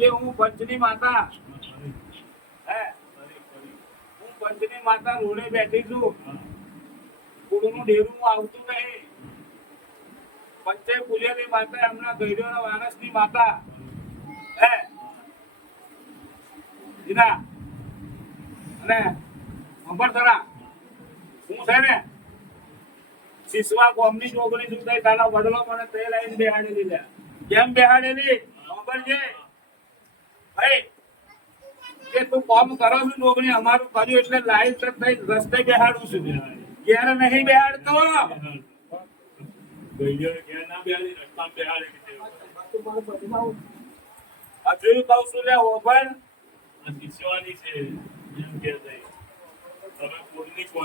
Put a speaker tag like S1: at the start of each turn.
S1: કે હું પંચની માતા હે પંચની માતા રોડે બેઠી છું કુડનું ડેરું આવતું નહીં પંચે પૂજ્યની માતા એમના ગૈરોના વારસની માતા હે જીના અને અંબરસરા હું છે ને સિસવા ગોમની છોકરી છું તારા વડલો મને તે લઈને બેહાડેલી કેમ બેહાડેલી સાંભળજે ભાઈ તું કામ કરો છું છોકરી અમારું કર્યું એટલે લાઈવ થઈ રસ્તે બેહાડું છું. ઘેર નહીં બેહાડતો?
S2: એમ કે તમે કોઈની કહો.